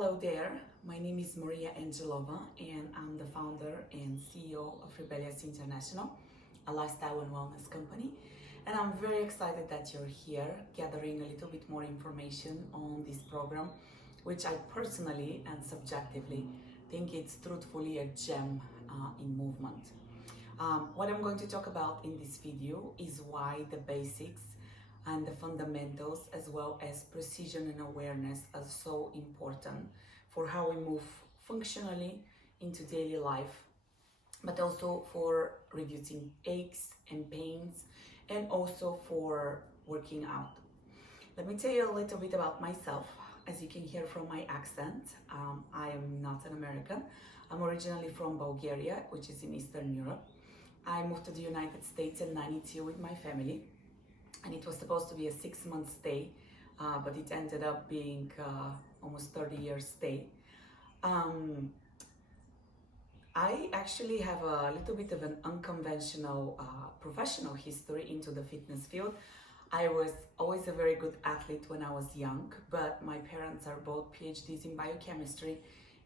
Hello there, my name is Maria Angelova and I'm the founder and CEO of Rebellious International, a lifestyle and wellness company. And I'm very excited that you're here gathering a little bit more information on this program, which I personally and subjectively think it's truthfully a gem in movement. What I'm going to talk about in this video is why the basics and the fundamentals as well as precision and awareness are so important for how we move functionally into daily life, but also for reducing aches and pains and also for working out. Let me tell you a little bit about myself. As you can hear from my accent, I am not an American. I'm originally from Bulgaria, which is in Eastern Europe. I moved to the United States in '92 with my family, and it was supposed to be a 6-month stay, but it ended up being almost 30 years stay. I actually have a little bit of an unconventional professional history into the fitness field. I was always a very good athlete when I was young, but my parents are both PhDs in biochemistry,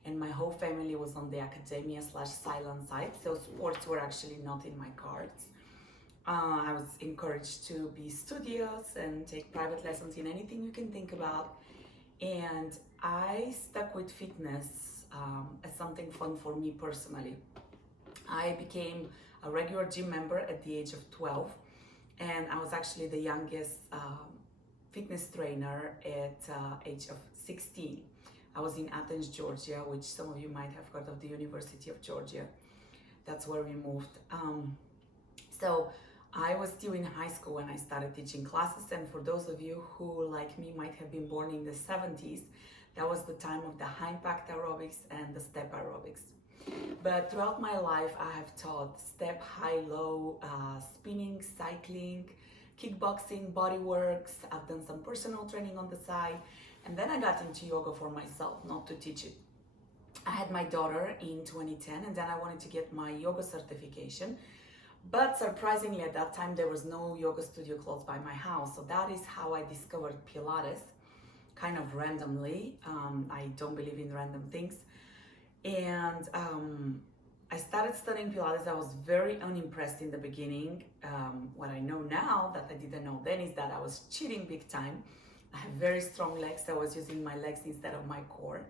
and my whole family was on the academia/silent side, so sports were actually not in my cards. I was encouraged to be studious and take private lessons in anything you can think about. And I stuck with fitness as something fun for me personally. I became a regular gym member at the age of 12, and I was actually the youngest fitness trainer at age of 16. I was in Athens, Georgia, which some of you might have heard of, the University of Georgia. That's where we moved. So I was still in high school when I started teaching classes, and for those of you who, like me, might have been born in the 70s, that was the time of the high impact aerobics and the step aerobics. But throughout my life, I have taught step, high, low, spinning, cycling, kickboxing, body works. I've done some personal training on the side, and then I got into yoga for myself, not to teach it. I had my daughter in 2010, and then I wanted to get my yoga certification. But surprisingly, at that time, there was no yoga studio close by my house. So that is how I discovered Pilates, kind of randomly. I don't believe in random things. And I started studying Pilates. I was very unimpressed in the beginning. What I know now that I didn't know then is that I was cheating big time. I have very strong legs. I was using my legs instead of my core.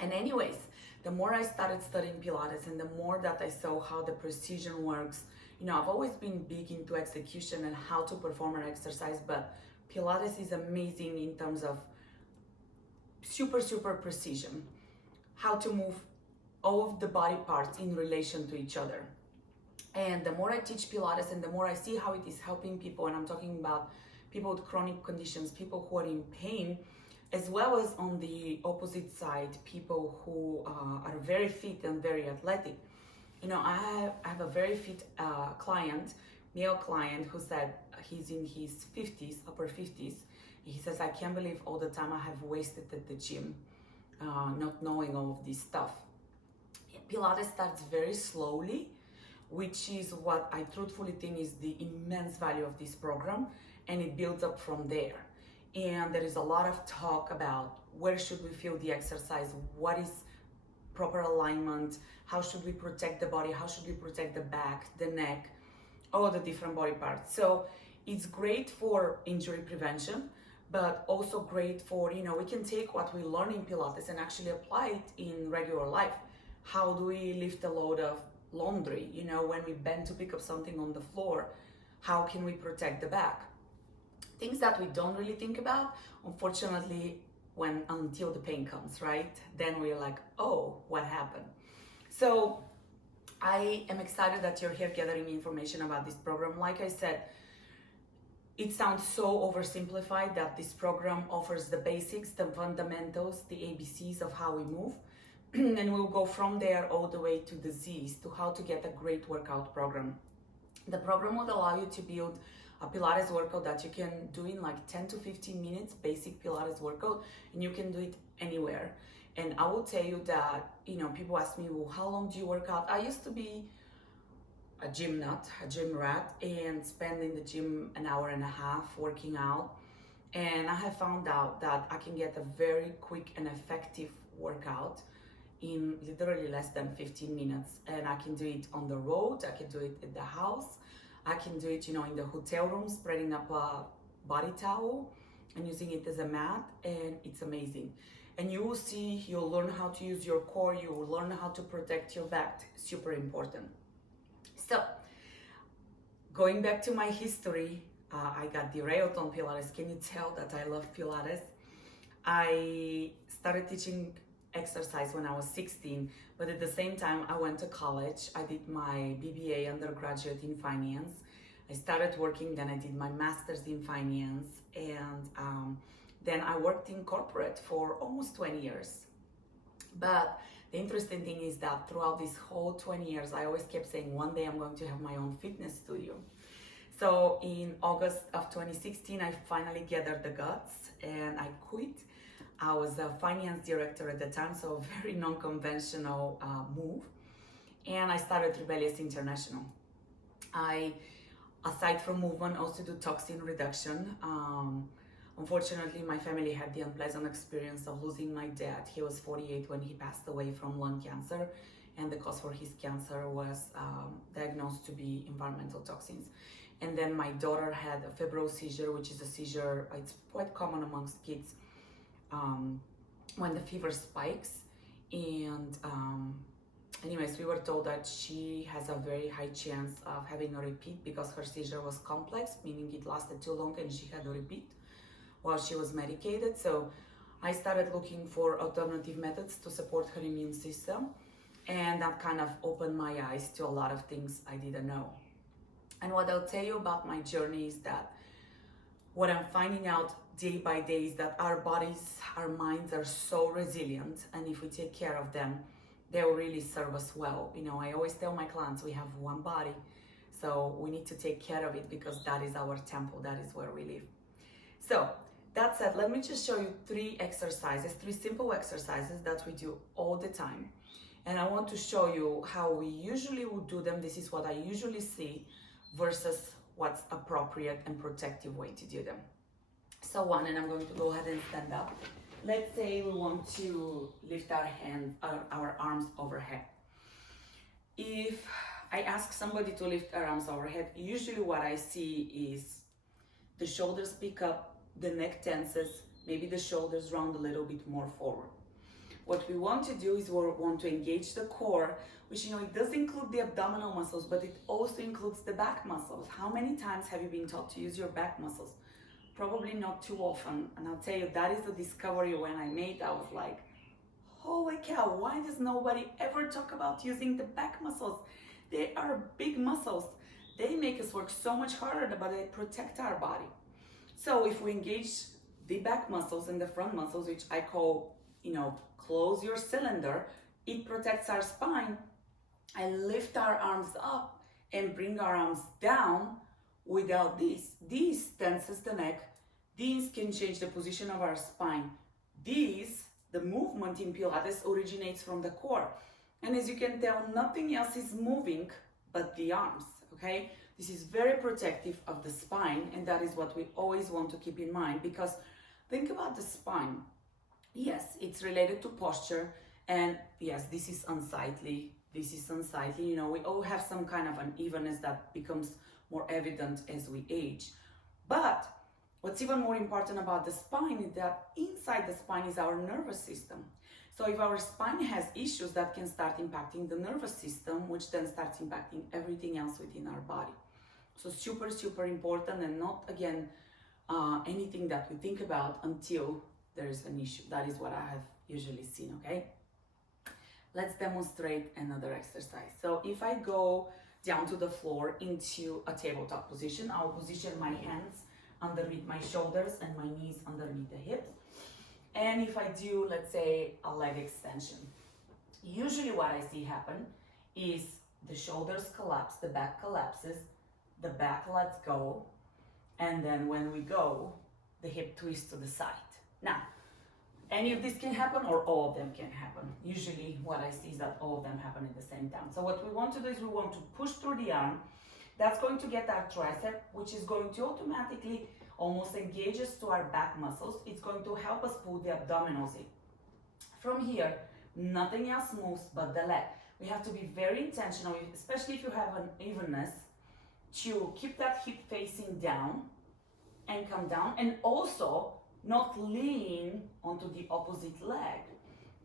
And anyways, the more I started studying Pilates and the more that I saw how the precision works, I've always been big into execution and how to perform an exercise, but Pilates is amazing in terms of super precision, how to move all of the body parts in relation to each other. And the more I teach Pilates and the more I see how it is helping people, and I'm talking about people with chronic conditions, people who are in pain, as well as on the opposite side, people who are very fit and very athletic. I have a very fit client, male client, who said he's in his 50s, upper 50s. He says, I can't believe all the time I have wasted at the gym, not knowing all of this stuff. Pilates starts very slowly, which is what I truthfully think is the immense value of this program, and it builds up from there. And there is a lot of talk about where should we feel the exercise, what is proper alignment, how should we protect the body, how should we protect the back, the neck, all the different body parts. So it's great for injury prevention, but also great for, we can take what we learn in Pilates and actually apply it in regular life. How do we lift a load of laundry? When we bend to pick up something on the floor, how can we protect the back? Things that we don't really think about, unfortunately, until the pain comes, right? Then we're like, oh, what happened? So I am excited that you're here gathering information about this program. Like I said, it sounds so oversimplified that this program offers the basics, the fundamentals, the ABCs of how we move. And we'll go from there all the way to the Z's, to how to get a great workout program. The program would allow you to build a Pilates workout that you can do in like 10 to 15 minutes, basic Pilates workout, and you can do it anywhere. And I will tell you that, people ask me, well, how long do you work out? I used to be a gym nut, a gym rat, and spend in the gym an hour and a half working out. And I have found out that I can get a very quick and effective workout in literally less than 15 minutes. And I can do it on the road, I can do it in the house, I can do it, in the hotel room, spreading up a body towel and using it as a mat, and it's amazing. And you will see, you'll learn how to use your core, you will learn how to protect your back, super important. So, going back to my history, I got derailed on Pilates. Can you tell that I love Pilates? I started teaching exercise when I was 16, but at the same time I went to college. I did my BBA undergraduate in finance. I started working, then I did my master's in finance, and then I worked in corporate for almost 20 years. But the interesting thing is that throughout this whole 20 years, I always kept saying one day I'm going to have my own fitness studio. So in August of 2016, I finally gathered the guts and I quit. I was a finance director at the time, so a very non-conventional move. And I started Rebellious International. I, aside from movement, also do toxin reduction. Unfortunately, my family had the unpleasant experience of losing my dad. He was 48 when he passed away from lung cancer, and the cause for his cancer was diagnosed to be environmental toxins. And then my daughter had a febrile seizure, which is a seizure, it's quite common amongst kids when the fever spikes. And anyways, we were told that she has a very high chance of having a repeat because her seizure was complex, meaning it lasted too long and she had a repeat while she was medicated. So I started looking for alternative methods to support her immune system, and that kind of opened my eyes to a lot of things I didn't know. And what I'll tell you about my journey is that what I'm finding out day by day is that our bodies, our minds are so resilient, and if we take care of them, they will really serve us well. I always tell my clients we have one body, so we need to take care of it because that is our temple, that is where we live. So that said, let me just show you three simple exercises that we do all the time. And I want to show you how we usually would do them. This is what I usually see versus what's appropriate and protective way to do them. So one, and I'm going to go ahead and stand up. Let's say we want to lift our arms overhead. If I ask somebody to lift our arms overhead, usually what I see is the shoulders pick up, the neck tenses, maybe the shoulders round a little bit more forward. What we want to do is we want to engage the core, which it does include the abdominal muscles, but it also includes the back muscles. How many times have you been taught to use your back muscles? Probably not too often. And I'll tell you, that is the discovery when I made. I was like, holy cow, why does nobody ever talk about using the back muscles? They are big muscles. They make us work so much harder, but they protect our body. So if we engage the back muscles and the front muscles, which I call, close your cylinder, it protects our spine. I lift our arms up and bring our arms down without this. This tenses the neck. These can change the position of our spine. The movement in Pilates originates from the core. And as you can tell, nothing else is moving but the arms, okay? This is very protective of the spine, and that is what we always want to keep in mind, because think about the spine. Yes, it's related to posture, and yes, this is unsightly. We all have some kind of unevenness that becomes more evident as we age. But what's even more important about the spine is that inside the spine is our nervous system. So if our spine has issues, that can start impacting the nervous system, which then starts impacting everything else within our body. So super, super important, and not, again, anything that we think about until there is an issue. That is what I have usually seen, okay? Let's demonstrate another exercise. So if I go down to the floor into a tabletop position, I'll position my hands underneath my shoulders and my knees underneath the hips. And if I do, let's say, a leg extension, usually what I see happen is the shoulders collapse, the back collapses, the back lets go, and then when we go, the hip twists to the side. Now, any of this can happen or all of them can happen. Usually what I see is that all of them happen at the same time. So what we want to do is we want to push through the arm. That's going to get our tricep, which is going to almost engages to our back muscles. It's going to help us pull the abdominals in. From here, nothing else moves but the leg. We have to be very intentional, especially if you have an evenness, to keep that hip facing down and come down, and also not lean onto the opposite leg,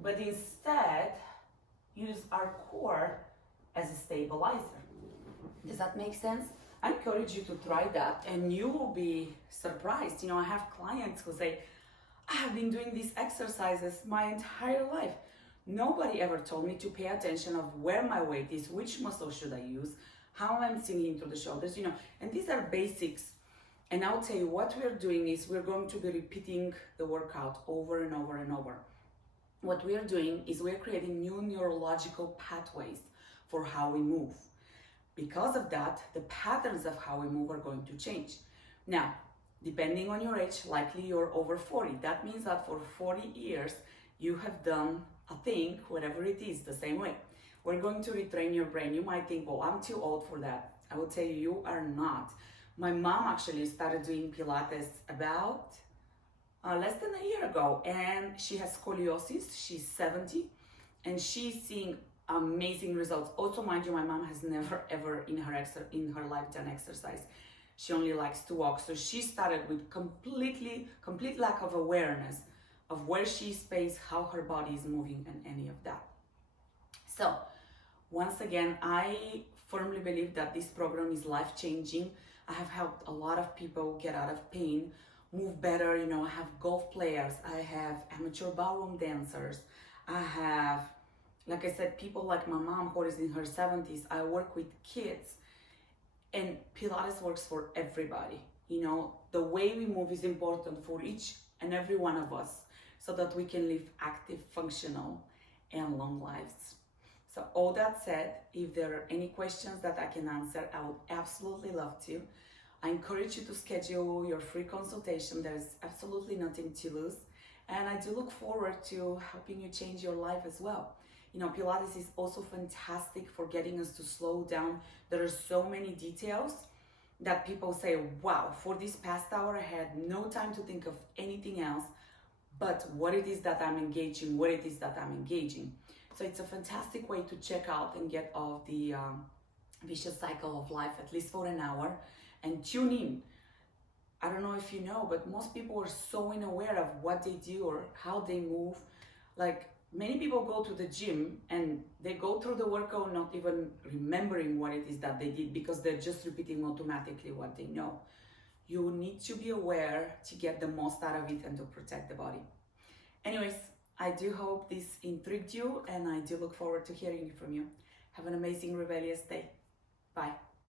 but instead use our core as a stabilizer. Does that make sense? I encourage you to try that and you will be surprised. I have clients who say, I have been doing these exercises my entire life. Nobody ever told me to pay attention of where my weight is, which muscle should I use, how I'm sinking through the shoulders, and these are basics. And I'll tell you what we're doing is we're going to be repeating the workout over and over and over. What we're doing is we're creating new neurological pathways for how we move. Because of that, the patterns of how we move are going to change. Now, depending on your age, likely you're over 40. That means that for 40 years, you have done a thing, whatever it is, the same way. We're going to retrain your brain. You might think, well, I'm too old for that. I will tell you, you are not. My mom actually started doing Pilates about less than a year ago, and she has scoliosis. She's 70, and she's seeing amazing results. Also, mind you, my mom has never ever in her life done exercise. She only likes to walk. So she started with complete lack of awareness of where she's placed, how her body is moving, and any of that. So once again, I firmly believe that this program is life-changing. I have helped a lot of people get out of pain, move better. I have golf players, I have amateur ballroom dancers, I have, like I said, people like my mom who is in her 70s. I work with kids, and Pilates works for everybody. The way we move is important for each and every one of us so that we can live active, functional, and long lives. So all that said, if there are any questions that I can answer, I would absolutely love to. I encourage you to schedule your free consultation. There's absolutely nothing to lose. And I do look forward to helping you change your life as well. Pilates is also fantastic for getting us to slow down. There are so many details that people say, wow, for this past hour, I had no time to think of anything else but what it is that I'm engaging. So it's a fantastic way to check out and get off the vicious cycle of life, at least for an hour, and tune in. I don't know if you know, but most people are so unaware of what they do or how they move. Like, many people go to the gym and they go through the workout not even remembering what it is that they did because they're just repeating automatically what they know. You need to be aware to get the most out of it and to protect the body. Anyways, I do hope this intrigued you, and I do look forward to hearing from you. Have an amazing rebellious day. Bye.